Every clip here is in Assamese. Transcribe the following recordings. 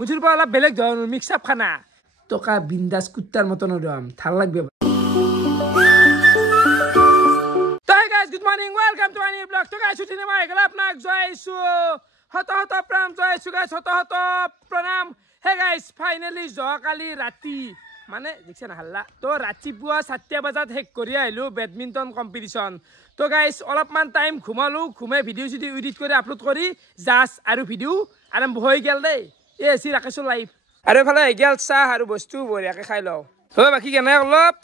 মুঠুৰ পৰা অলপ বেলেগ ধৰণৰ মিক্স আপ খানা টকা বিন্দাস কুত্তাৰ মতন উৰাম ভাল লাগবে Good morning, welcome to our new vlog. So guys, today I will apnak joysu hota pranam joysu guys hota pranam. Hey guys, finally joakali rati mane dekhse na halla to rati pua 7 bajat hek kori ailu badminton competition. To guys, olopman time khumalu khume video jodi edit kori upload kori jas aru video aram hoi gel dei e si rakhesu live aru phale gel sa aru bostu boria ke khai lo ho baki kena olop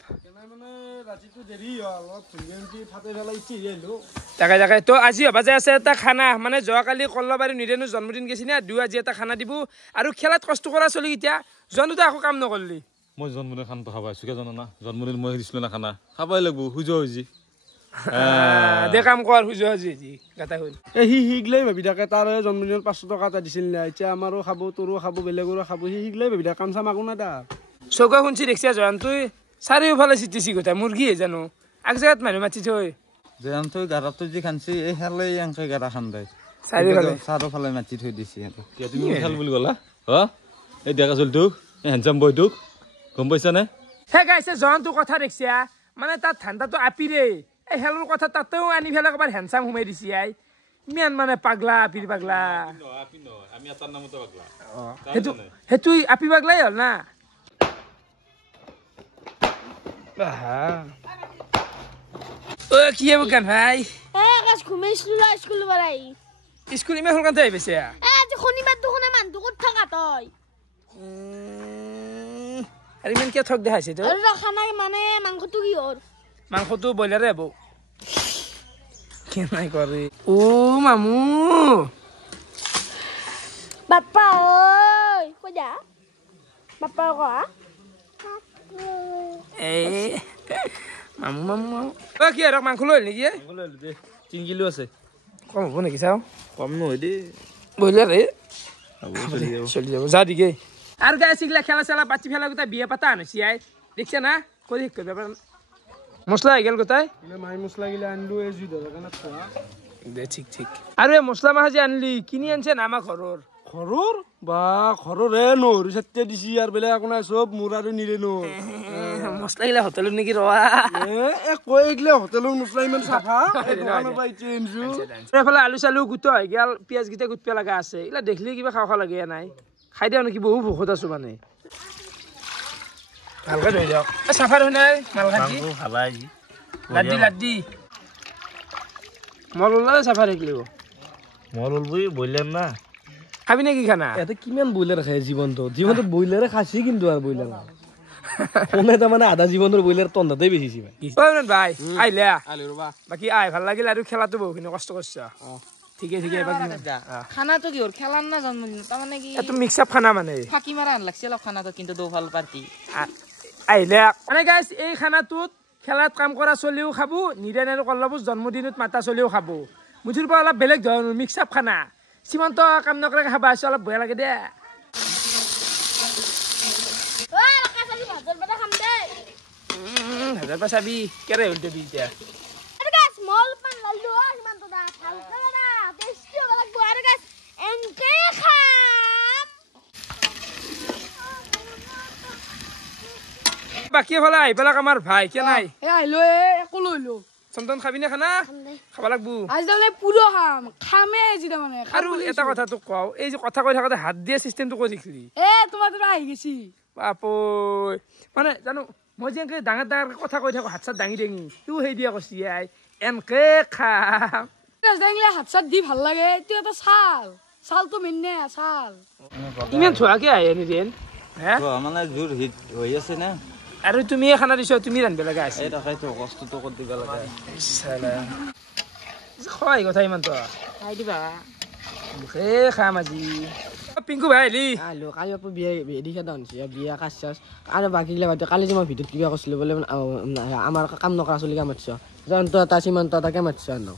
ৰাতিটো দেৰি অলপ ফুলগেন্তি ফাতে ফেলাই ইচ্ছি যাইলো তাকে তো আজি হবা যায় আছে এটা খানা মানে যোৱাকালি কল্লবাৰী নিৰেনো জন্মদিন গেছি না দুই আজি এটা খানা দিব আৰু খেলাত কষ্ট কৰা চলি এতিয়া জনুতো আকো কাম নকৰলি মই জন্মদিন খানা খাবা আছো কে জানো না জন্মদিন মই দিছিলো না খানা খাবাই লাগব হুজো হজি দে কাম কৰ হুজো হজি গাতা হল হি হিগলাই ভাবি থাকে তাৰ জন্মদিনৰ 500 টকা এটা দিছিল না এতিয়া আমাৰো খাব তোৰো খাব বেলেগৰো খাব হি হিগলাই ভাবি থাকে কাম চাম আকো না দা চৌকা শুনছি দেখছিয়া জয়ন তুই চাৰিওফালে চিটিছি কথা মুৰ্গী জানো এক জায়গাত মানুহ মাতি থৈ যেন থৈ গাৰাটো যি খানছি এই হেলে এংকে গাৰা খান দে চাৰিওফালে মাতি থৈ দিছি কি তুমি খেল বুলি গলা হ এই দেখা চলতুক এই হ্যান্ডসাম বয়তুক গম পাইছা নে হে গাইছে জয়নটো কথা দেখছিয়া মানে তাত ঠাণ্ডাটো আপিৰে এই হেলৰ কথা তাতেও আনি ফেলে কবাৰ হ্যান্ডসাম হুমাই দিছি আই মিয়ান মানে পাগলা আপিৰ পাগলা আপি ন আমি আতাৰ নামতে পাগলা হেতু আপি পাগলাই হল না ও কি হ'ব কান ভাই গাছ ঘুমাইছিলো স্কুল পৰাই স্কুল ইমান সোনকালে আহিছে আজি শনিবাৰ দুখনে মানুহ ক'ত থাকা তই আৰু ইমান কিয় ঠক দেখাইছে তো আৰু খানা মানে মাংসটো কি হল মাংসটো বইলাৰে হ'ব কি নাই কৰে ও মামু বাপ্পা ঐ কই যা বাপ্পা কোৱা মামু ও কি আৰু মাংস লৈ নেকি লৈ দে 3 কিলো আছে কম হ'ব নেকি চাও কম নহয় দে বইলাৰ চলি যাব যা দিগে আৰু গাই সিগলা খেলা চেলা পাতি ফেলা গোটা বিয়া পাতা আনছি আই দেখছে না কৰি কৰিব মছলা আহি গেল গোটাই মাই মছলা গিলা আনলো এই জুই ধৰা কাৰণে খোৱা দে ঠিক আৰু এই মছলা মাছ যে আনলি কিনি আনছে না আমাৰ ঘৰৰ ঘৰৰ বা ঘৰৰে নহৰু সত্য দিছি আৰু বেলেগ একো নাই চব মোৰ আৰু নিৰে ন মছলা গিলা হোটেলত নেকি ৰৱা এ কৈ গিলা হোটেলৰ মছলা ইমান চাফা দোকানৰ পৰা চেঞ্জু এফালে আলু চালু গুটো হৈ গেল পিয়াজ গিটা গুটপে লগা আছে ইলা দেখলি কিবা খাওয়া লাগে নাই খাই দিও নেকি বহু ভোকত আছো মানে ভালকে ধুই যাওক চাফা হৈ নাই মালখাজি ভালাই লাড্ডি মললা চাফা থাকিব মল বই বইলেন না খাবি নেকি খানা এতে কিমান বইলাৰ খায় জীৱনটো বইলাৰে খাসি কিন্তু আৰু বইলাৰ কোনে তাৰ মানে আধা জীৱনৰ বইলাৰ তন্দাতে বেছিছি ভাই ঐ ভাই আইলে ৰবা বাকি আই ভাল লাগিল আৰু খেলাটো বহুখিনি কষ্ট কৰিছা ঠিকে এবাৰ খানাটো কি হল খেলাৰ না জন্মদিন তাৰ মানে কি এটো মিক্স আপ খানা মানে ফাকি মাৰা আন লাগছিল খানাটো কিন্তু দোফাল পাৰ্টি আইলে মানে গাইস এই খানাটোত খেলাত কাম কৰা চলিও খাবো নিৰেন আৰু কল্লবুৰ জন্মদিনত মাতা চলিও খাবো মুঠুৰ পৰা অলপ বেলেগ ধৰণৰ মিক্স আপ খানা সীমান্ত কাম নকৰে খাবা আছে অলপ ভয় লাগে দে ঐ ৰাখা চাবি হাজাৰ বটা খাম দে হাজাৰ পাছাবি কেৰে হলতে বি এতিয়া আৰু গাছ মল পান লালু ইমান তো দা ভালকে দা টেষ্টি হ'ব লাগব আৰু গাছ এনকে খাম বাকি ফালে আহি পেলাক আমাৰ ভাই কে নাই এ আইলো একো লইলো চন্দন খাবি না খানা খাবা লাগবো আজ তাহলে পুরো খামে যেটা মানে আৰু এটা কথা তো কও এই যে কথা কৈ থাকতে হাত দিয়ে সিস্টেমটো কৈ দিখলি এ তোমার তো আহি গেছি বাপই মানে জানো মই যে ডাঙৰ কথা কৈ থাকো হাত চাত দাঙি তুই সেই দিয়া কৈছি আই এনকে খাম দাঙিলে হাত চাত দি ভাল লাগে তুই এটা চাল তো মিন্নে চাল ইমান থোৱাকে আহে নিদেন হে মানে জোৰ হিট হৈ আছে না আৰু তুমি খানা দিছ তুমি ৰান্ধব লগা আছে এই টাকাইতো কষ্টটো কৰি দিব লাগে সালা খোৱাই কথা ইমান তো খাই দিবা মুখে খাম আজি পিংকু ভাই আলি আলো কালি আপু বিয়া দিখা দানছি বিয়া কাছ আৰু বাকি গিলা বাদ কালি যে মই ভিডিঅ'ত কিবা কৈছিলো বোলে আমাৰ কাম নকৰা চলি কাম মাতছ জয়ন্ত এটা সীমান্ত এটাকে মাতছ ন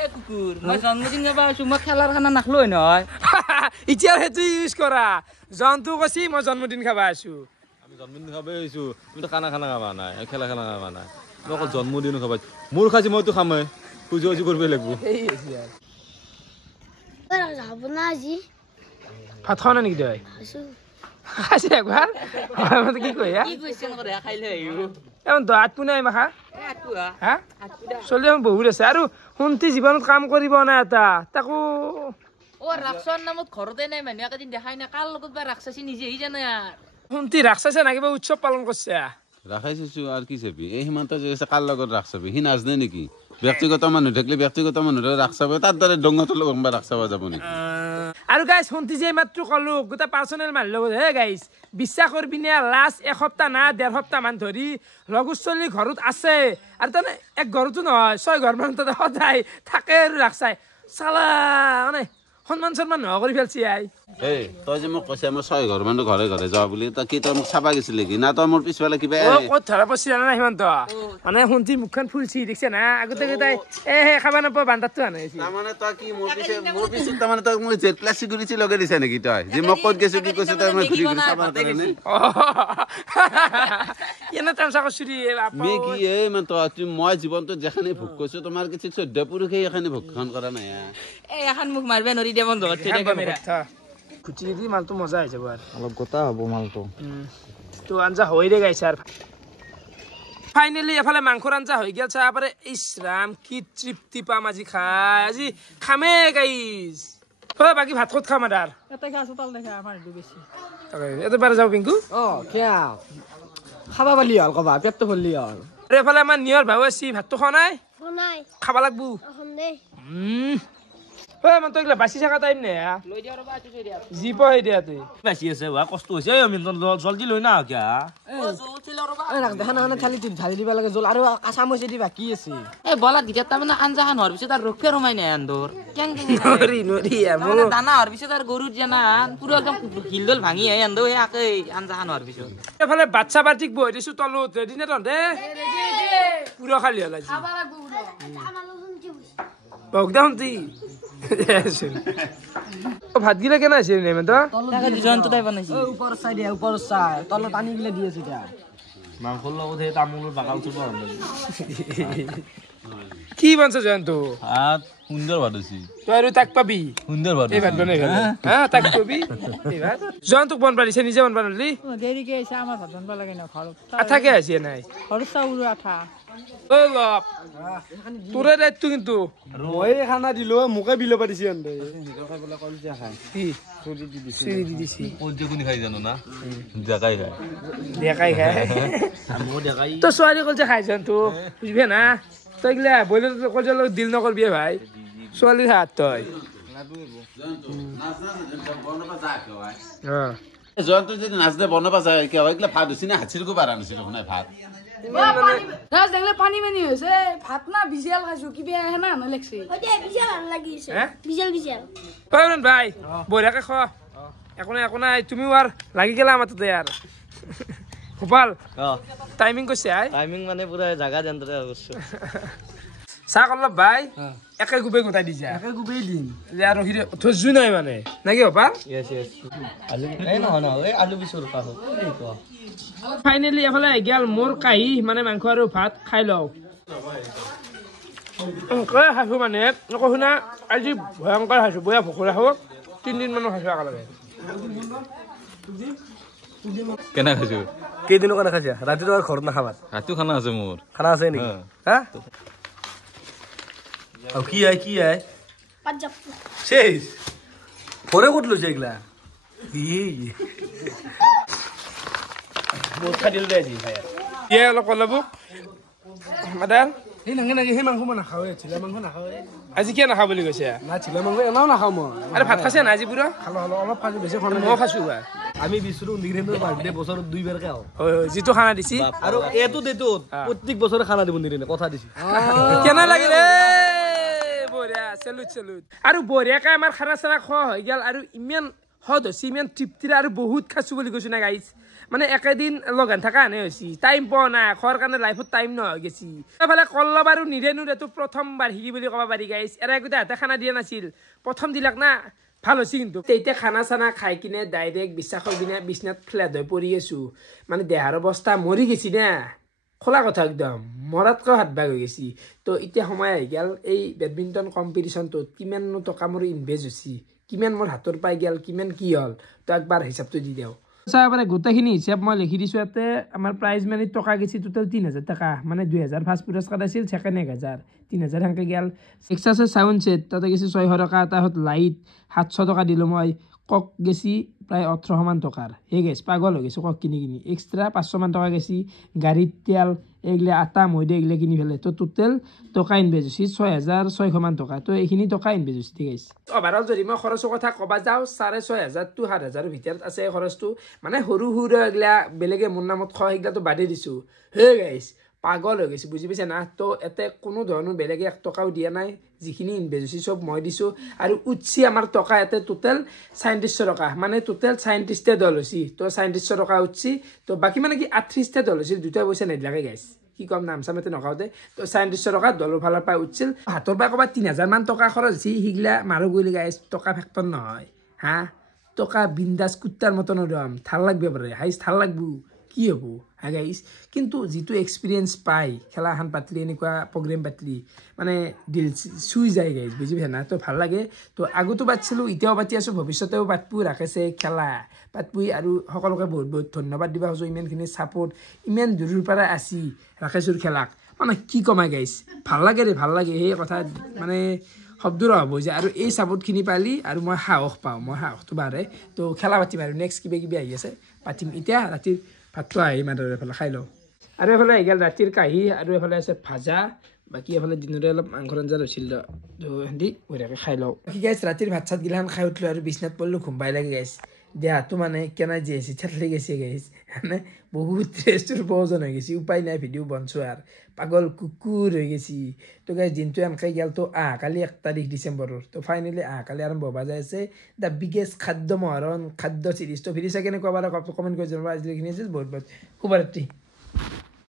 এ কুকুৰ মই জন্মদিন যাবা আছো মই খেলাৰ খানা নাখলৈ নহয় এতিয়া হেতু ইউজ কৰা জন্তু কৈছি মই জন্মদিন খাবা আছো আমি জন্মদিন খাবে আইছো তুমি তো খানা খাবা নাই খেলা খাবা নাই মই অকল জন্মদিন খাবা মোৰ খাজি মইতো খামে পুজো কৰিব লাগিব এই ইয়াৰ যাব না আজি ভাত খাও না নেকি তই খাইছে একবাৰ মানে কি কয় কি কোৱেশ্চন কৰে খাইলে আহিব এখন দাঁত পুনাই মাখা হা চলি বহুত আছে আৰু শুনতি জীৱনত কাম কৰিব না এটা তাকো অ ৰাক্ষসৰ নামত ঘৰতে নাই মানুহ একেদিন দেখাই নাই কাৰ লগত বা ৰাক্ষসী নিজে আহি জানে শুনতি ৰাক্ষসে না কিবা উৎসৱ পালন কৰিছে ৰাখাইছো আৰু কি চাবি এই হিমন্ত যে কাৰ লগত ৰাখ চাবি সি নাজনে নেকি ব্যক্তিগত মানুহ থাকিলে ব্যক্তিগত মানুহ ৰাখ চাব তাৰ দৰে ডংগাটোৰ লগত ৰাখ চাব যাব নেকি আৰু গাইছ শুনতি যে মাত্ৰ কলো গোটা পাৰ্চনেল মানুহ লগত হে গাইছ বিশ্বাস কৰবি নে লাষ্ট এসপ্তাহ না 1.5 সপ্তাহ মান ধৰি লগুচলি ঘৰত আছে আৰু তানে এক ঘৰতো নহয় 6 ঘৰ মান তাতে সদায় থাকে আৰু ৰাখ চাই চালা মানে সন্মান সন্মান নোহোৱা কৰি ফেলছি আই এই তই যে মোক কৈছে মই 6 ঘৰ মানুহ ঘৰে ঘৰে যাওঁ বুলি তই কি তই মোক চাবা গৈছিলি কি না তই মোৰ পিছফালে কিবা ক'ত ধৰা পছি জানা নাই সিমান মানে শুনতি মুখখন ফুলছি দেখিছে না আগতে গোটাই খাবা নাপাওঁ বান্দাৰটো আনাইছি তাৰমানে তই কি মোৰ পিছত তাৰমানে তই মোৰ জেড প্লাছ চিকিউৰিটি লগাই দিছে নেকি তই যে মই ক'ত গৈছো কি কৈছো তই মই ঘূৰি ঘূৰি চাবা কাৰণে এনে তামচা কৰিছিলি মে কি এই মানে তই মই জীৱনটো যেখানে ভোগ কৰিছো তোমাৰ কি 14 পুৰুষে এখানে ভোগখন কৰা নাই এখন মুখ মাৰিব নৰি দিয়া বন্ধ খুচি দি মালটো মজা হৈছে বৰ অলপ গোটা হ'ব মালটো তো আঞ্জা হৈ ৰে গাইছে আৰু ফাইনেলি এফালে মাংসৰ আঞ্জা হৈ গেল চাহ পাৰে ইছ ৰাম কি তৃপ্তি পাম আজি খাই আজি খামে গাইছ বাকী ভাত ক'ত খাম আৰু এটা খাই আছো তাল দেখা আমাৰ এইটো বেছি এতে পাৰে যাওঁ পিংকু কিয়া খাবা পালি হ'ল কবা পেটটো ভৰলি হ'ল আৰু এফালে আমাৰ নিয়ৰ ভাও আছে ভাতটো খোৱা নাই নাই খাবা লাগবো সন্দেহ মানে তই এইগিলা বাচি থকা টাইম নে যি পাই দিয়া তুই বেছি আছে কষ্ট হৈছে আমি জলদি লৈ না কিয়া দেখা না খালি ঢালি দিব লাগে জল আৰু কাঁচা মচি দি বাকী আছে এই বলাত গিটাৰ তাৰমানে আঞ্জাখান হোৱাৰ পিছত আৰু ৰক্ষে ৰমাই নাই আন্দৰ নৰি দানা হোৱাৰ পিছত আৰু গৰুত জানান পুৰা একদম হিলদল ভাঙি আহে আন্দৰ সেই আকে আঞ্জাখান হোৱাৰ পিছত এফালে বাচ্চা বাটিক বহি দিছো তলত ৰেডি নে তহঁতে পুৰা খালি হ'ল আজি বগদা শুনতি ভাত গিলা কেনে আছে জন্তু টাইপ বনাইছে ওপৰ চাই দিয়া ওপৰ চাই তলত পানী গিলা দি আছে এতিয়া মাংসৰ লগত সেই তামোলৰ বাগাল চুপ কি বনছ জয়ন্তু ভাত সুন্দৰ ভাত হৈছে তই আৰু তাক পাবি সুন্দৰ ভাত এই ভাত বনাই হা তাক পাবি এই ভাত জয়ন্তুক বন পাৰিছে নিজে বন পাৰিলি দেৰিকে আহিছে আমাৰ ভাত বনাব লাগে না ঘৰত আঠাকে আছে নাই ঘৰত চাউল আঠা অলপ তোৰে দায়িত্ব কিন্তু মই খানা দিলো মোকে বিলো পাতিছে খাই জানো না দেখাই খাই দেখাই খাই তই ছোৱালী কল যে খাই জয়ন্তু বুজিবি না তই গিলা বইলে কল দিল নকৰবি ভাই ছোৱালীৰ হাত তই জয়ন্ত যদি নাচদে বনাবা যায় কি হয় এইগিলা ভাত হৈছে না হাঁচিৰকো পাৰা নাছিল শুনাই ভাত ৰাজ দেখলে পানী পানী হৈছে ভাত না বিজিয়াল খাইছো কিবা হেনা ন লাগছে বিশাল ভাল লাগিছে বিশাল ভাই বঢ়িয়াকে খ একো নাই তুমিও আর লাগি গেলা আমার তাতে আর গোপাল টাইমিং করছে আই টাইমিং মানে পুরা জায়গা দেন চাহ অলপ ভাই একে গুবে গোটাই দিছা একে গুবেই দিম আর ধৈর্য নাই মানে নাকি গোপাল আলু এই নহয় নহয় এই আলু 20 টকা ফাইনেলি এফালে গেল মোর কাহি মানে মাংস আর ভাত খাই লও খাইছো মানে কৈছো না আজি ভয়ঙ্কর খাইছো বয়া ভোকরা খাব 3 দিন মানো খাইছো একেলগে কেনে খাইছো কেইদিনৰ কাৰণে খাইছা ৰাতি তোমাৰ ঘৰত নাখাবা ৰাতিও খানা আছে মোৰ খানা আছে নেকি হা আৰু কি আই পাঞ্জাব শেষ পরে ক'ত লৈছে এইগিলা বহুত খাই দিল দে আজি ভাই ইয়ে অলপ অলপ মাদাৰ সেই নাগে সেই মাংস মই নাখাওৱে চিলা মাংস নাখাওৱে আজি কিয় নাখাওঁ বুলি কৈছে না চিলা মাংস এনাও নাখাওঁ মই আৰে ভাত খাইছে না আজি পুৰা খালো অলপ খাইছো বেছি খোৱা মই খাইছো আমি বিচুৰো নিগ্ৰেণ্ডৰ বাৰ্থডে বছৰত 2 বাৰকে আহো যিটো খানা দিছি আৰু এইটোত প্ৰত্যেক বছৰে খানা দিব নিদিনে কথা দিছি কেনে লাগিলে বঢ়িয়া চেলুট আৰু বঢ়িয়াকে আমাৰ খানা চানা খোৱা হৈ গেল আৰু ইমান সদ হৈছে ইমান তৃপ্তিৰে আৰু বহুত খাইছো বুলি কৈছো না গাইছ মানে একেদিন লগান থকা আনে হৈছে টাইম পোৱা নাই খোৱাৰ কাৰণে লাইফত টাইম নহয় গেছি এফালে কল্লব আৰু নিৰেনুৰেতো প্ৰথমবাৰ শিকি বুলি ক'ব পাৰি গাইছ এৰা একোটা হাতে খানা দিয়া নাছিল প্ৰথম দিলাক না ভাল হৈছে কিন্তু এতিয়া খানা চানা খাই কিনে ডাইৰেক্ট বিশ্বাসৰ বিনা বিছনাত ফ্লেট হৈ পৰি আছো মানে দেহাৰ অৱস্থা মৰি গেছি না খোলা কথা একদম মৰাতকৈ হাত ভাগ হৈ গেছি তো এতিয়া সময় আহি গেল এই বেডমিণ্টন কম্পিটিশ্যনটোত কিমাননো টকা মোৰ ইনভেষ্ট হৈছে কিমান মোৰ হাতৰ পাই গেল কিমান কি হ'ল তো একবাৰ হিচাপটো দি দিওঁ চাৰে গোটেইখিনি হিচাপ মই লিখি দিছোঁ ইয়াতে আমাৰ প্ৰাইজ মানি টকা গেছি টোটেল 3,000 টকা মানে 2,000 ফাৰ্ষ্ট পুৰস্কাৰ আছিল ছেকেণ্ড 1,000 3,000 সেনেকৈ গেল এক্সট্ৰা চাউণ্ড ছেট তাতে গেছি 600 টকা তাহত লাইট 700 টকা দিলোঁ মই কক গেছি প্ৰায় 1800 মান টকাৰ হে গেছ পাগল হৈ গৈছে কক কিনি এক্সট্ৰা 500 মান টকা গেছি গাড়ীত তেল এইগিলা আটা ময়দা এইগিলা কিনি ফেলে তো টোটেল টকা ইনভেষ্ট হৈছে 6,600 মান টকা তো এইখিনি টকা ইনভেষ্ট হৈছে ঠিক আছে অভাৰঅল যদি মই খৰচৰ কথা ক'বা যাওঁ 6,500 to 7,000 ভিতৰত আছে খৰচটো মানে সৰু সৰু এইগিলা বেলেগে মোৰ নামত খোৱা সেইগিলাটো বাদেই দিছোঁ হে গাইছ পাগল হৈ গৈছে বুজি পাইছে না তো এতে কোনো ধৰণৰ বেলেগে 1 টকাও দিয়া নাই যিখিনি ইনভেষ্ট হৈছে সব মই দিছোঁ আৰু উঠছি আমাৰ টকা এতে টোটেল 3700 টকা মানে টোটেল 37টা দল হৈছে তো 3700 টকা উঠছি তো বাকি মানে কি 38টা দল হৈছিল দুটা পইচা নেদিলাকে গাইছ কি কম নাম চামতে নকাওঁতে তো 3700 টকা দলৰ ফালৰ পৰা উঠছিল হাতৰ পৰা ক'ৰবাত 3,000 মান টকা খৰচ হৈছে সিগিলা মাৰো গ'লি গাইছ টকা ফেক্টৰ নহয় হা টকা বিন্দাস কুত্তাৰ মতন উৰাম ভাল লাগবে পাৰে হাইছ ভাল লাগবো কি হ'ব হা গাইছ কিন্তু যিটো এক্সপিৰিয়েঞ্চ পাই খেলা এখন পাতলি এনেকুৱা প্ৰগ্ৰেম পাতলি মানে দিল চুই যায় গাইছ বুজি পাইছা না তো ভাল লাগে তো আগতো পাতিছিলোঁ এতিয়াও পাতি আছোঁ ভৱিষ্যতেও পাতবো ৰাখেছে খেলা পাতবই আৰু সকলোকে বহুত বহুত ধন্যবাদ দিবা খুজিছোঁ ইমানখিনি ছাপোৰ্ট ইমান দূৰৰ পৰা আছি ৰাখেছোৰ খেলাক মানে কি কমাই গাইছ ভাল লাগে ৰে ভাল লাগে সেই কথা মানে শব্দৰ হ'ব যে আৰু এই ছাপোৰ্টখিনি পালি আৰু মই সাহস পাওঁ মই সাহসটো বাঢ়ে তো খেলা পাতিম আৰু নেক্সট কিবা আহি আছে পাতিম এতিয়া ৰাতিৰ ভাতটো আহি মাত্ৰ এফালে খাই লওঁ আৰু এফালে আহি গ'ল ৰাতিৰ কাঁহী আৰু এফালে আছে ভাজা বাকী এফালে দিনৰে অলপ মাংসৰ আঞ্জা হৈছিল তো সেহেঁতি বঢ়িয়াকৈ খাই লওঁ বাকী গাইছ ৰাতিৰ ভাত চাত গিলাখান খাই উঠিলোঁ আৰু বিচনাত পৰিলোঁ ঘুমবাই লাগে গাইছ দেহাটো মানে কেনে জীয়াইছে থেতলি গৈছে গাইছ মানে বহুত ৰেষ্টৰ প্ৰয়োজন হৈ গৈছে উপায় নাই ভিডিঅ' বনছোঁ আৰু পাগল কুকুৰ হৈ গৈছে তো গাইছ দিনটো এনেকৈ গ'ল তো কালি 1 তাৰিখ ডিচেম্বৰৰ তো ফাইনেলি কালি আৰম্ভ হ'ব যাই আছে দ্য বিগেষ্ট খাদ্য মহাৰণ খাদ্য চিৰিজ তো ভিডিঅ' চাই কেনেকুৱা বাৰু কমেণ্ট কৰি জনাবা আজিলৈকে বহুত বহুত শুভৰাত্ৰি